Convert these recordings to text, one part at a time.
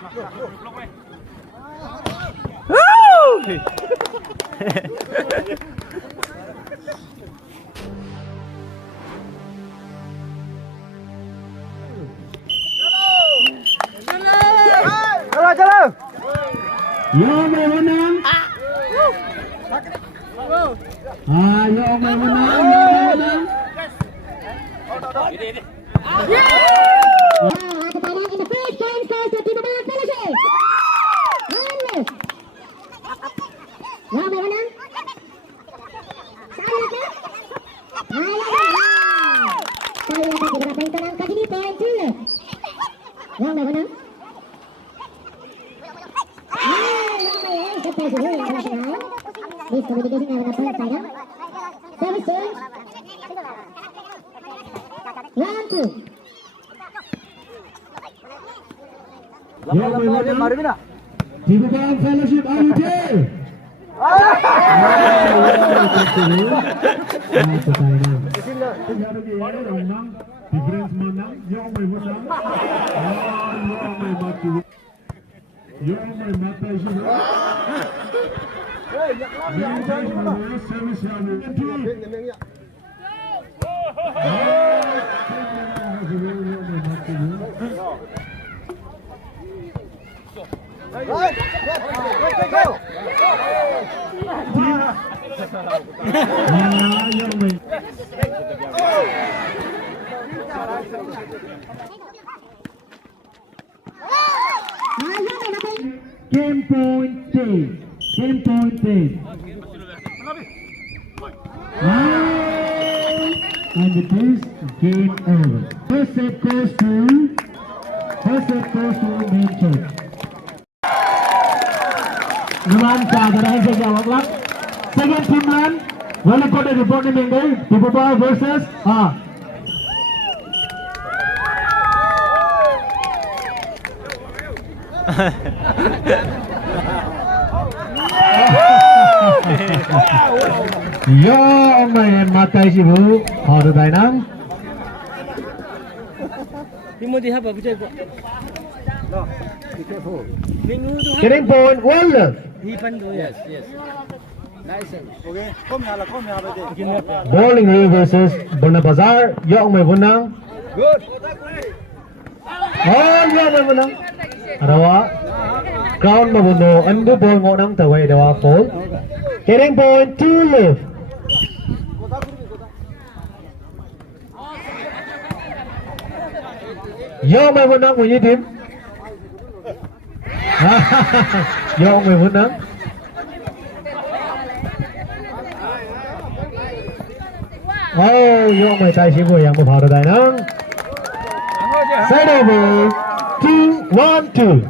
Chalo. Yung may menang. Yung may menang. In the first game goes to Dimapur Fellowship. Yang mana? Saya tidak pengen angkat ini point 2. Yang mana? Please communication have an point final. Service change. 1-2. Yung may menang. Dimapur Fellowship out here. Difference menang, yung may menang. Yung may mati. Yung may mati siya. Service yang Game point 10. Game point 10. And it is game over. First set goes to main court. Naman keadaan sejauh lak. Second team lan, volleyball report ni minggu. Dimapur versus Yo, may matay si Bu. Haro tayo nang. Getting point 1 love. Yes. Nice. Okay. Bowling Ray versus Bana Bazar. Yo, may bunang. Good. Yo, may bunang. Arawa. Crown mabuno. Andu ball mo nang taway dawa fall. Getting point 2 love. Yo, may bunang mo yung team. Yo, may bunang. Yo, may tayo si Bu yang maparo tayo nang. Side over. 2-1-2.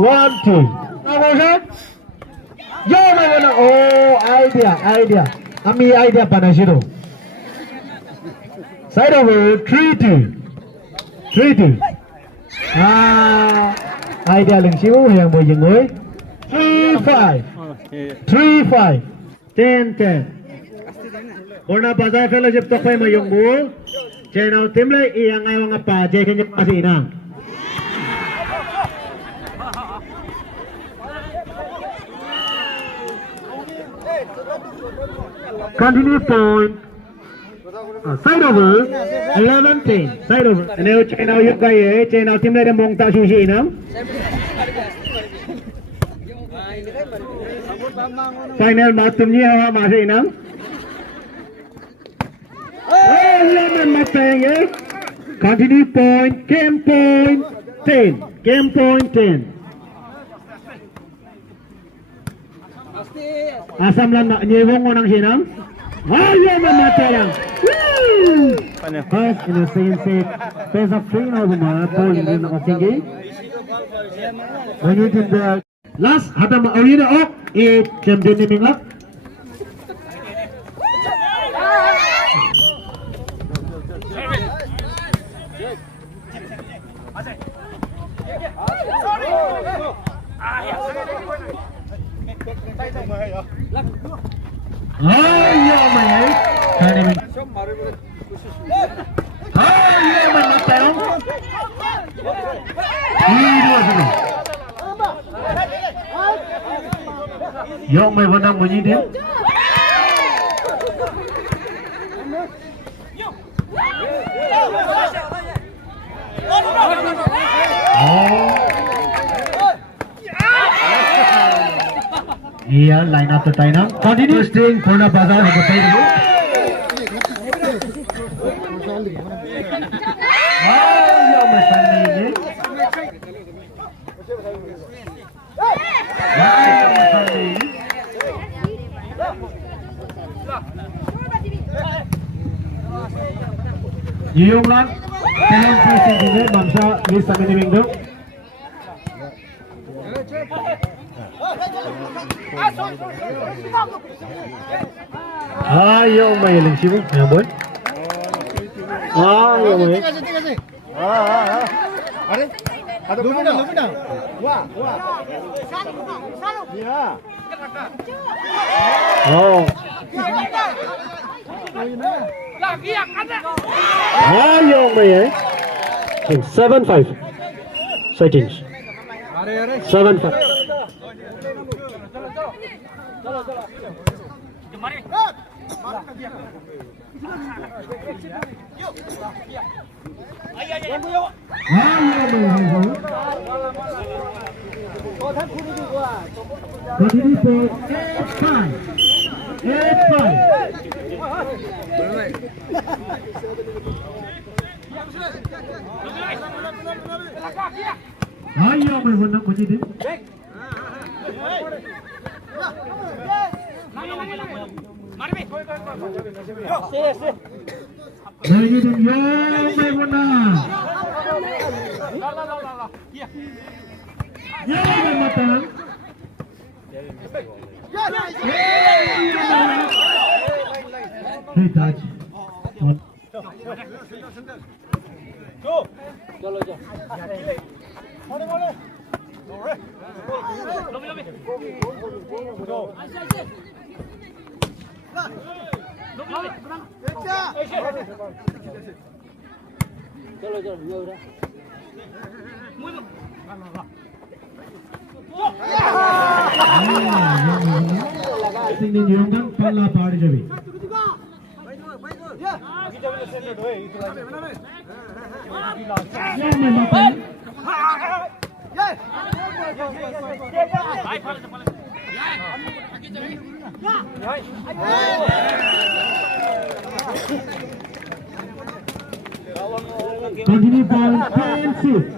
1-2. Ako siya? Yo, may bunang. Idea. Ami idea pa na siya. Side over. 3-2. 3-2. Idea lang siya yang mo yung oy. 3-5. 3-5. 10-10. Bana Bazar Fellowship to kay mayong mo. Channel team lay iyang ay mga pa jay kanya kasi ina. Continue point. Side over 11-10. Side over. Ano channel yung kay channel team lay mong ta sushi inam. Final matum niya masih inam. Continue point, game point 10. Game point 10. Asam lang na nyewong mo ng sinang. Mamatay lang. First in the same set. Best of 3 na mga ball in the Osingi. When you did the last, hata ma-awin na champion ni Minglak. Yung may menang menyidik. Iya, line up tayo na. Continue string corner bazar ng tayo dulu. Yung may menyidik. Yung lang, kailang pressing din bangsa list sa minimingdo. Yung may ilang sibo, boy. Yung may. Ada lumina. Wah. Ya. Oh. Yung may 7-5 seconds. 7-5. Continue for 8-5. Ayo may menang kunci din. Lagi din yung may menang. Yung may matang. Hey, touch. Tingin yung kan pala pari jabi. Yang memang continue ball 10-6.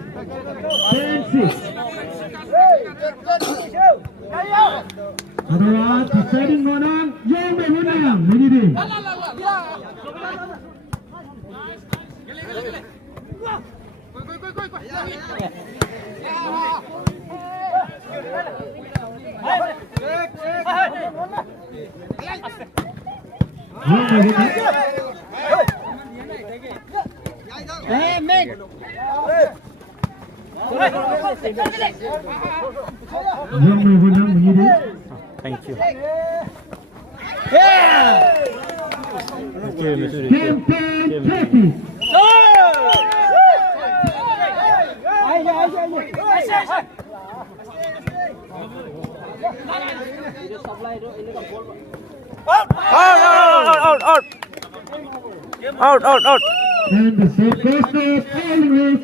Adalah deciding menang yang menang menjadi. Yang menang menjadi. Thank you. Out. And the circus is always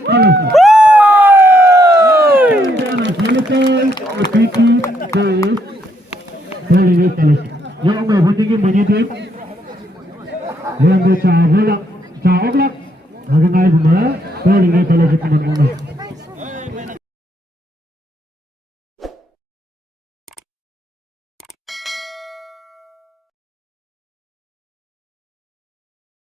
yang mempunyai menjadi yang bercahaya, cahaya, agar naik mana, kalau ini kalau kita menang.